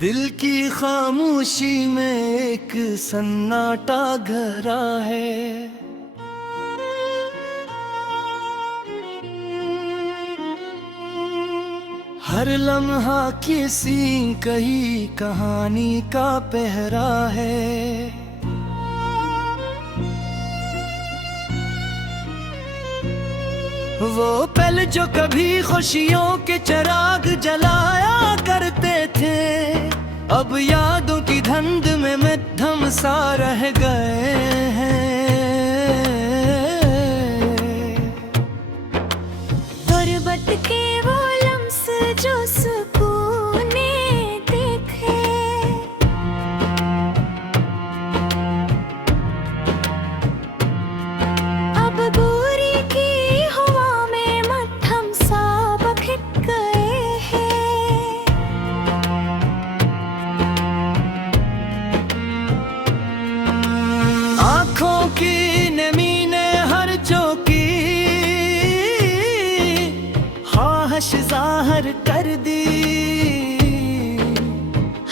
दिल की खामोशी में एक सन्नाटा गहरा है। हर लम्हा किसी कही कहानी का पहरा है। वो पल जो कभी खुशियों के चिराग जलाया करते थे, अब यादों की धुंध में मध्यम सा रह गए हैं। गुर्बत के वो लम्स जो सुकून देखे, अब दूरी की हवा में मध्यम सा बखट गए हैं। आँखों की नमी ने हर जो की ख्वाहिश ज़ाहिर कर दी।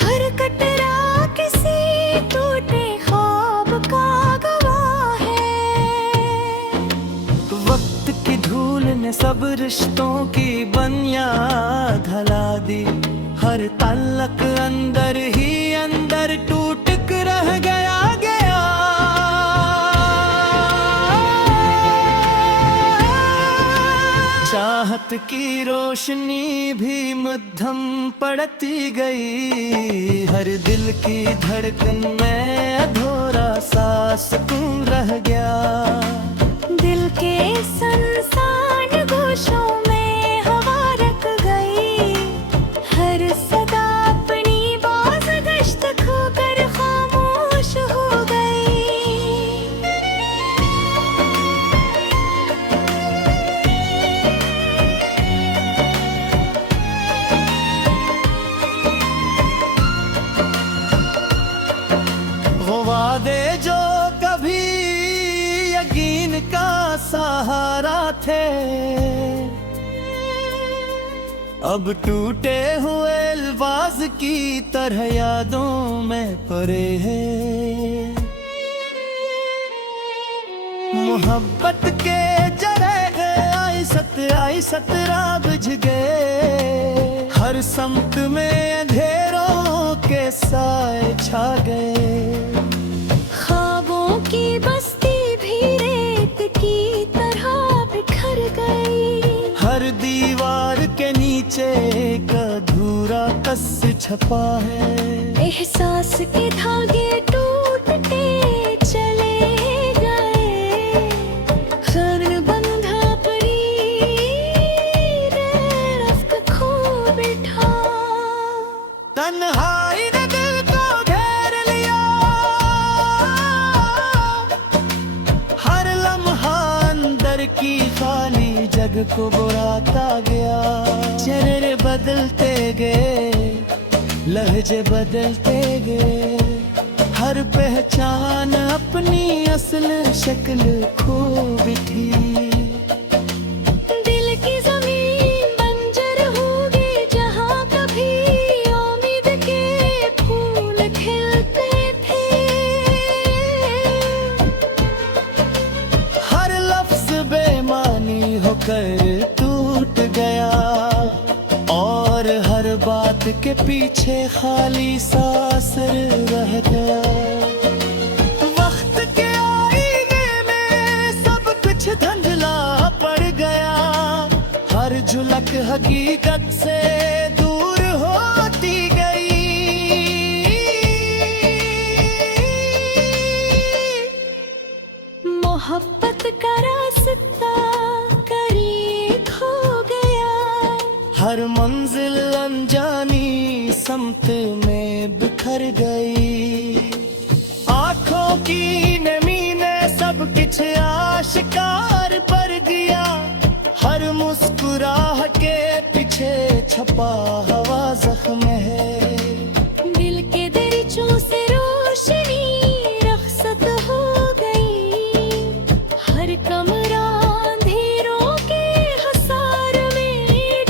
हर कतरा किसी टूटे ख्वाब का गवाह है। वक्त की धूल ने सब रिश्तों की बुनियाद ढला दी। हर ताल्लुक अंदर ही अंदर टूट कर रह गया। चाहत की रोशनी भी मध्यम पड़ती गई। हर दिल की धड़कन में अधूरा सा सुकून रह गया। दिल के सुनसान गोशों में हवा रख गई। हर सदा अपनी बाज़गश्त खोकर खामोश हो गई। वो वादे जो कभी यकीन का सहारा थे, अब टूटे हुए अल्फाज की तरह यादों में पड़े हैं। मोहब्बत के जरे आई सतरा बुझ गए। हर समत में अंधेरों के साए छा गए। ख्वाबों की बस्ती भी रेत की तरह बिखर गई। हर दीवार के नीचे एक अधूरा कस छपा है। एहसास के धागे टूटते चले गए। खैर बंधा परी रफ्क खो बैठा। तन्हाई ने दिल को घेर लिया। हर लम्हा अंदर की खाली जग को बुराता गया। चेहरे बदलते गए, लहजे बदलते गए। हर पहचान अपनी असल शक्ल खो बैठी। दिल की ज़मीन बंजर होगी जहाँ कभी उम्मीद के फूल खिलते थे। हर लफ्ज बेमानी होकर टूट गया। और हर बात के पीछे खाली सा असर रह गया। वक्त के आईने में सब कुछ धुंधला पड़ गया। हर झलक हकीकत से दूर होती गई। मोहब्बत का रास्ता करीब हो गया। हर मंजिल अनजानी समत में बिखर गई। आँखों की नमी ने सब कुछ आशिकार कर दिया। हर मुस्कुराहट के पीछे छपा हवा जख्म है। दिल के दरीचों से रोशनी रखसत हो गई। हर कमरा अंधेरों के हसार में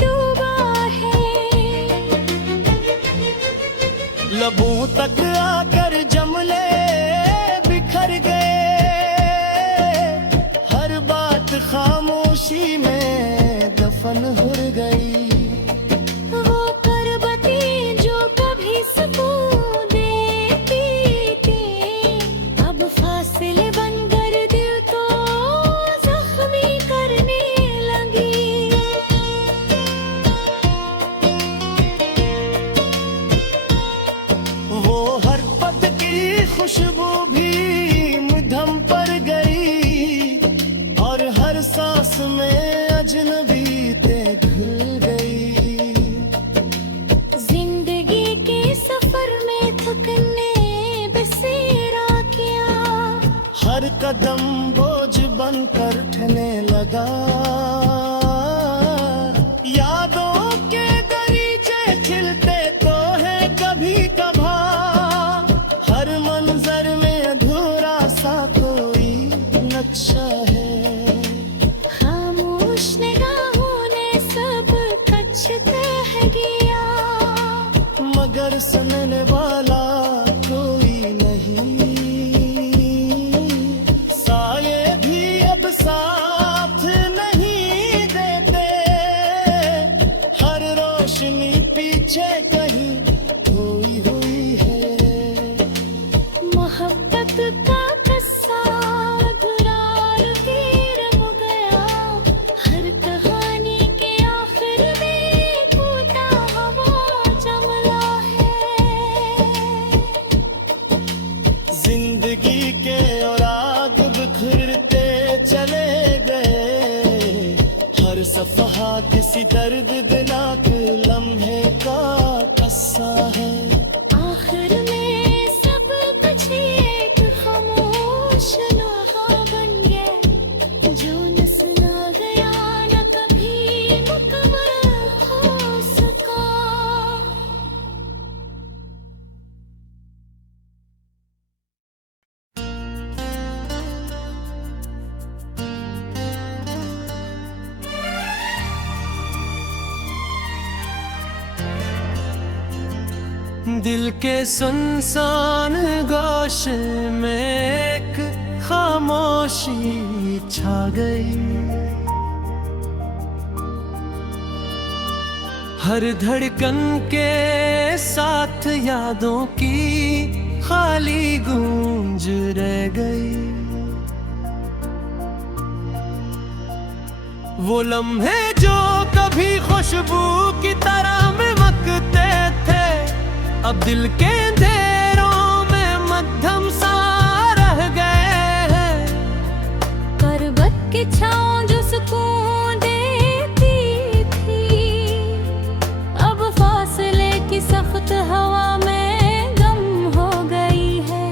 डूबा है। खुशबू भी मद्धम पर गई, और हर सांस में अजनबी ते घुल गई। जिंदगी के सफर में थकने बसेरा किया, हर कदम बोझ बनकर उठने लगा। यादों के दरीचे खिलते तो है कभी कभार, हर मंजर में अधूरा सा कोई नक्शा है। खामोश निगाहों ने सब कुछ कह गया, मगर सुनने वाला कोई नहीं। साये भी अब साथ नहीं देते, हर रोशनी पीछे कहीं खोई हुई है। मोहब्बत का किस्सा दुरार तीर हो गया, हर कहानी के आखिर में टूटा हवा जमला है। जिंदगी के औराग बिखरते चले गए, हर सफहा किसी दर्दनाक लम्हे का किस्सा है। आखिर में सब कुछ एक खामोश लम्हा बन गया, जो न सुना गया न कभी मुकम्मल हो सका। दिल के सुनसान गोश में एक खामोशी छा गई, हर धड़कन के साथ यादों की खाली गूंज रह गई। वो लम्हे जो कभी खुशबू की तरह महकते थे, अब दिल के अंधेरों में मद्धम सा रह गए हैं। पर्वत की छाँव जो सुकून देती थी, अब फासले की सख्त हवा में गम हो गई है।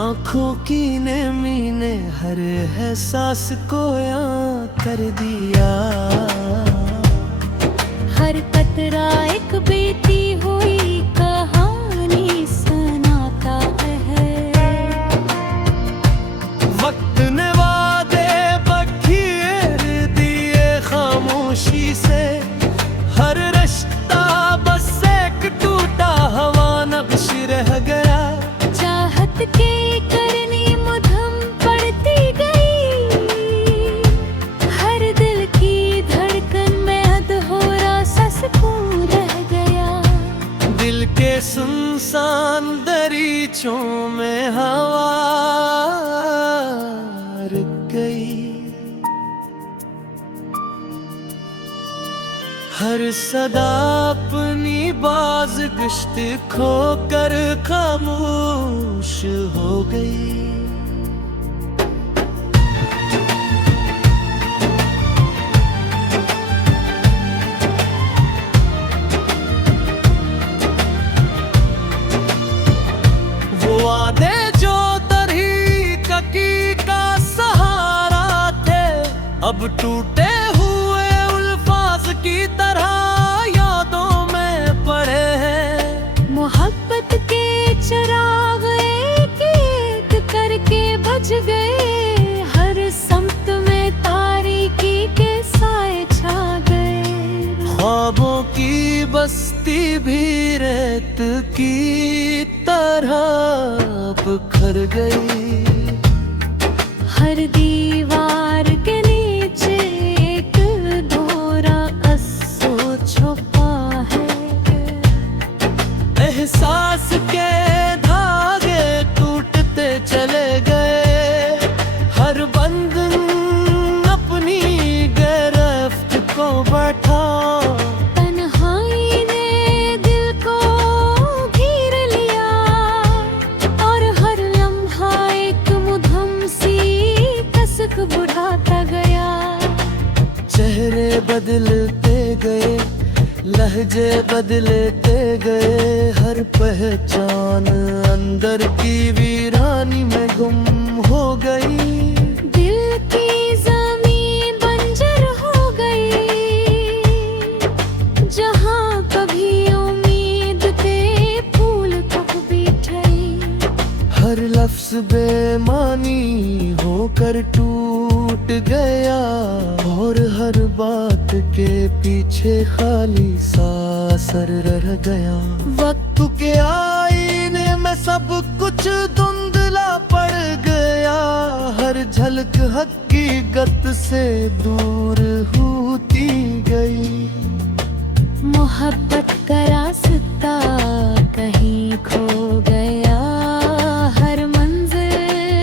आँखों की नमी ने हर एहसास को यां कर दिया, हर कतरा एक बीती हुई कहानी सुनाता है। वक्त ने वादे बखेर दिए खामोशी से, हर रिश्ता बस एक टूटा हवा नक्श रह गया। चाहत के करनी मुधम पड़ती गई, हर दिल की धड़कन में अधूरा सा सुकून रह गया। दिल के सुनसान दरीचों में हवा रुक गई, हर सदा अपनी बाज गश्त खोकर खामोश हो गई। वो वादे जो तरीक़ी का सहारा थे, अब टूटे हुए उल्फाज की तरह यादों में पड़े हैं। मोहब्बत के चिराग एक एक करके बुझ गए, हर समत में तारीकी के साए छा गए। ख्वाबों की बस्ती भी रेत की तरह बिखर गई, हर दीवार के नीचे एक दोहरा असो छुपा है। एहसास के धागे टूटते चले गए, हर बंधन अपनी गिरफ्त को बैठा। तन्हाई ने दिल को घेर लिया, गए, लहजे बदलेते गए, हर पहचान अंदर की वीरानी में गुम हो गई। दिल की ज़मीं बंजर हो गई, जहाँ कभी उम्मीद थे फूल तब भी ठई। हर लफ्ज बेमानी होकर टूट गया, और हर बात के पीछे खाली सा असर रह गया। वक्त के आईने में सब कुछ धुंधला पड़ गया, हर झलक हकीकत से दूर होती गई। मोहब्बत का रास्ता कहीं खो गया, हर मंजिल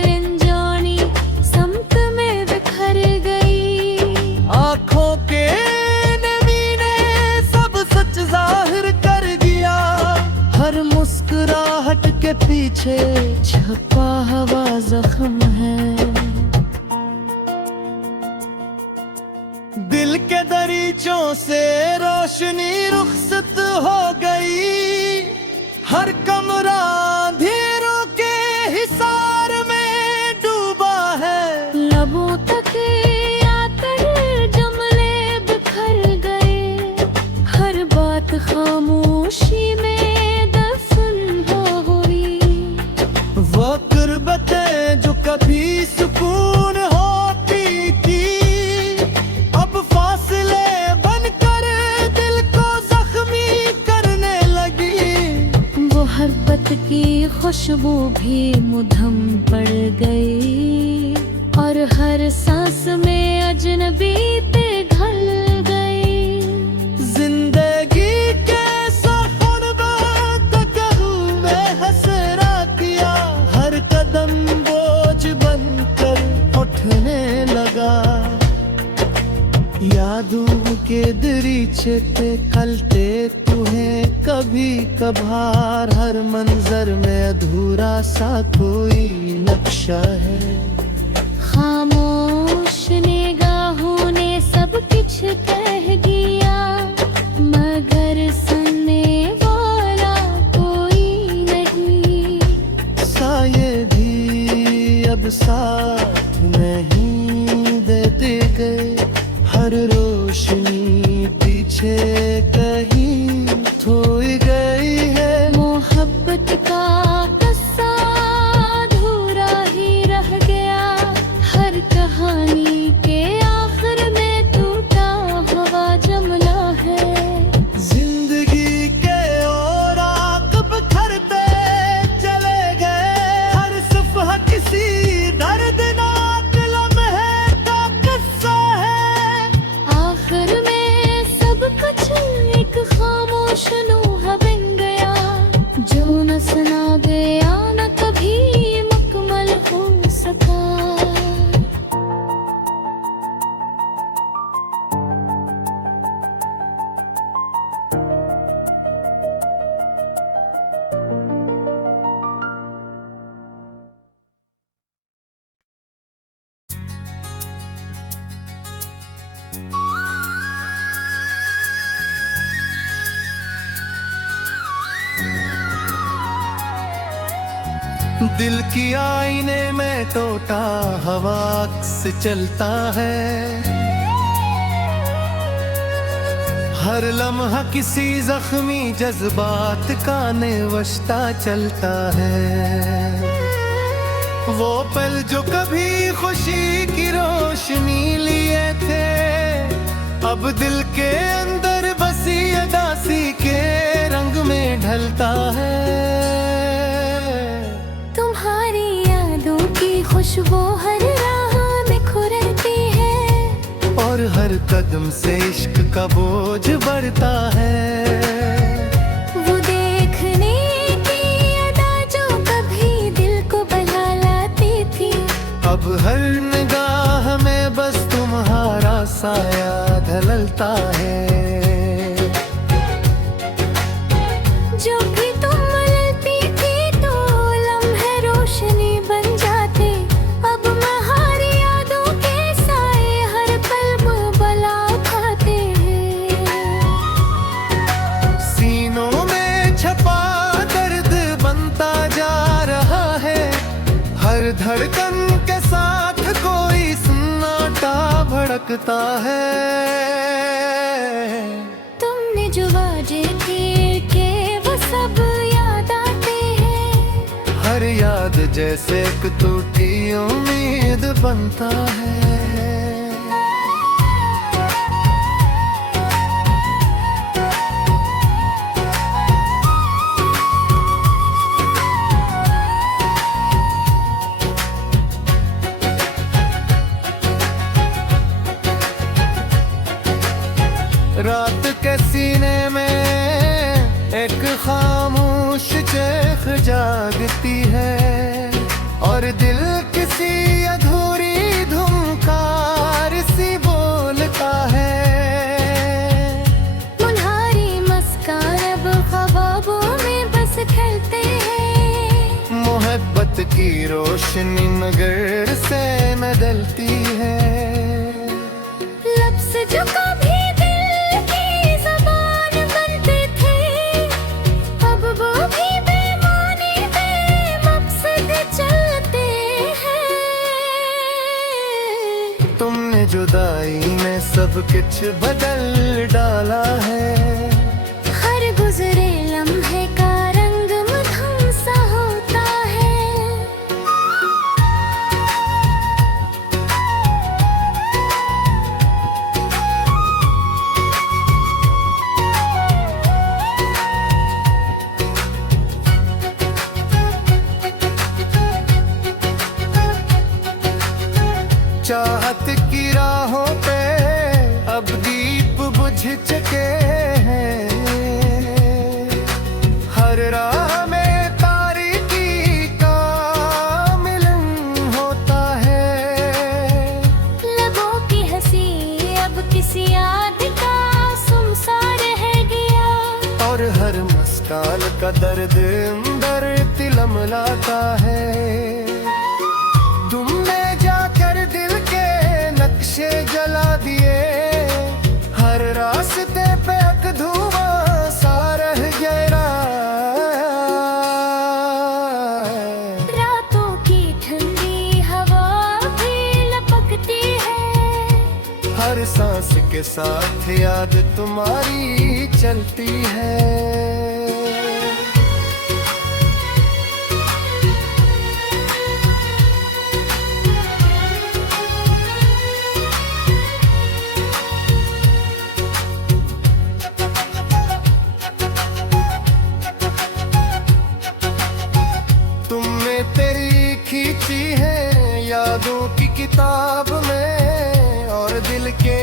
अनजानी समत में बिखर गई। आँखों के नमी ने सब सच जाहिर कर दिया, हर मुस्कुराहट के पीछे छुपा हुआ जख्म है। दिल के दरीचों से रोशनी रुखसत हो गई, हर कमरा अंधेरों के हिसार में डूबा है। लबों तक आकर जुमले बिखर गए, हर बात खामोशी में दफन हो हुई। वो कुर्बतें जो कभी सुकून होती थी, अब फासले बनकर दिल को जख्मी करने लगी। मोहब्बत की खुशबू भी मुधम पड़ गई, और हर सांस में अजनबी पे ढल गई। जिंदगी के सफर में हसरा किया, हर कदम बोझ बनकर उठने लगा। यादों के दरीचे पे खलते तुम्हें कभी कभार, हर मंजर में अधूरा सा कोई नक्शा है। खामोश निगाहों ने सब कुछ कह दिया, मगर सुनने वाला कोई नहीं। साये भी अब साथ नहीं देते गए, हर रोशनी पीछे कहीं खोई गई है। मोहब्बत का किस्सा अधूरा ही रह गया, हर कहानी के आखिर में टूटा हुआ जुमला है। जिंदगी के और आकब खरते चले गए, हर सफा किसी दर्दनाक लम्हे का किस्सा है। आखिर में सब कुछ एक खामोश नूहा बन गया, जो न सुना गया न कभी मुकम्मल हो सका। दिल की आईने में टोटा हवा अक्स चलता है, हर लम्हा किसी जख्मी जज्बात का नेवश्ता चलता है। वो पल जो कभी खुशी की रोशनी लिए थे, अब दिल के अंदर बसी उदासी के रंग में ढलता है। तुम्हारी यादों की खुशबू हर राह में खुरती है, और हर कदम से इश्क का बोझ बढ़ता है। वो देखने की अदा जो कभी दिल को बहला लाती थी, अब हर निगाह में बस तुम्हारा साया ढलता है। जो भी तुम मिलती थी तो लम्हे रोशनी बन जाते, अब हमारी यादों के साए हर पल बला खाते हैं। धड़कन के साथ कोई सन्नाटा भड़कता है। तुमने जो वादे किए के वो सब याद आते हैं। हर याद जैसे एक टूटी उम्मीद बनता है। रात के सीने में एक खामोश चेख जागती है और दिल किसी अधूरी धुमकार सी बोलता है। मुन्हारी मुस्कान अब ख्वाबों में बस खेलते हैं। मोहब्बत की रोशनी नगर से न डलती है। लफ्ज़ जो कभी जुदाई ने सब कुछ बदल डाला है। हर गुजरे लम्हे का रंग मधुम सा होता है। चाहत की राहों पे अब दीप बुझ चुके हैं। हर राह में तारीकी का मिलन होता है। लबों की हंसी अब किसी याद का सुमसा रह गया और हर मुस्कान का दर्द अंदर तिलमिलाता है। तुमने जाकर दिल नक्शे जला दिए। हर रास्ते पे एक धुआं सा रह गया। रातों की ठंडी हवा भी लपकती है। हर सांस के साथ याद तुम्हारी चलती है। तेरी खींची है यादों की किताब में और दिल के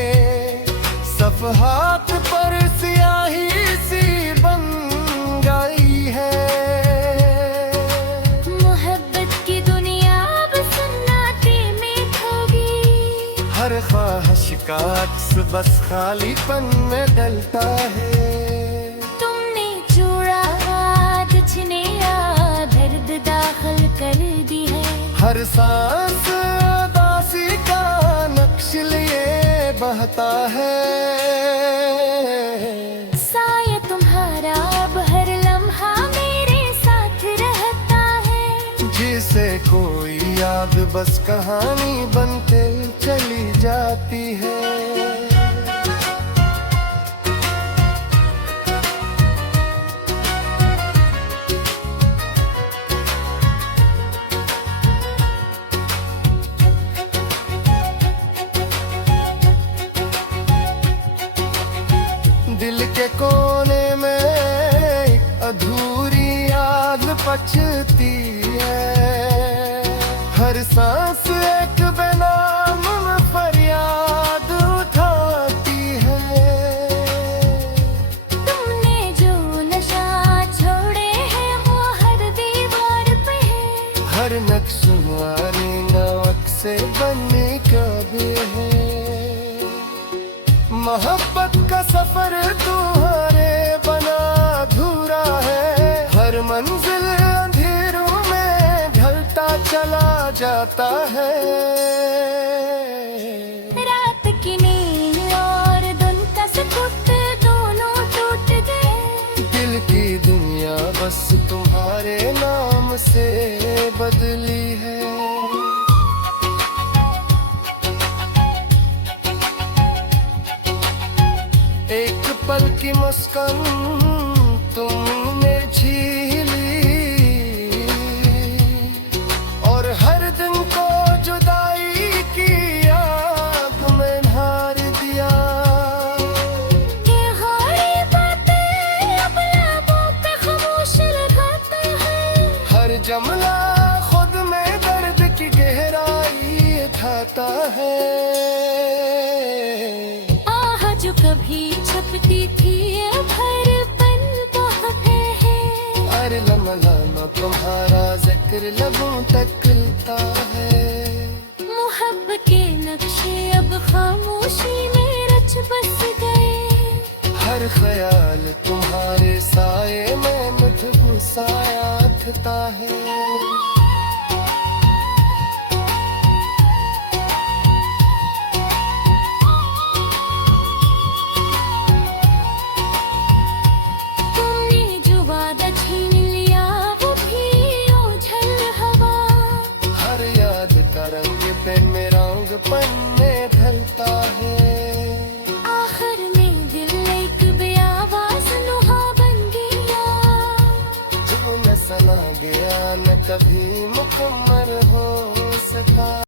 सफ़हात पर स्याही सी बन गई है। मोहब्बत की दुनिया अब सन्नाटे में खोगी। हर ख्वाहिश का अक्स बस खालीपन में डलता है। तुमने जोड़ा जिसने दर्द दाखिल कर दी है। हर सांस उदासी का नक्श लिए बहता है। साया तुम्हारा अब हर लम्हा मेरे साथ रहता है। जिसे कोई याद बस कहानी बनते चली जाती है। दिल के कोने में एक अधूरी याद बचती है। हर सांस एक बेनाम फरियाद उठाती है। तुमने जो नशा छोड़े हैं वो हर दीवार पे है। हर नक्श वाली नवक से बनने का भी है। मोहब्बत का सफर तुम्हारे बना अधूरा है। हर मंजिल अंधेरों में ढलता चला जाता है। रात की नींद और दिन का सुकून दोनों टूट गए। दिल की दुनिया बस तुम्हारे नाम से बदली है। एक पल की मुस्कान तुमने झीली और हर दिन को जुदाई की आग में ढार दिया। ये हारी बातें अब लबों पे खामोश लगाता है, हर जमला खुद में दर्द की गहराई उठाता है। आह जो कभी छपती थी अब हर पल बहते हैं। हर लम्हा तुम्हारा जिक्र लबों तक मिलता है। मोहब्बत के नक्शे अब खामोशी में रच बस गए। हर ख्याल तुम्हारे साए में मधुबू साया उठता है। तुमने जो वादा छीन लिया वो भी ओझल हवा। हर याद का रंग पे मेरा रंगपन में ढलता है। आखिर में दिल एक बेआवाज नुहा बन गया, जो न सना गया न कभी मुकम्मल हो सका।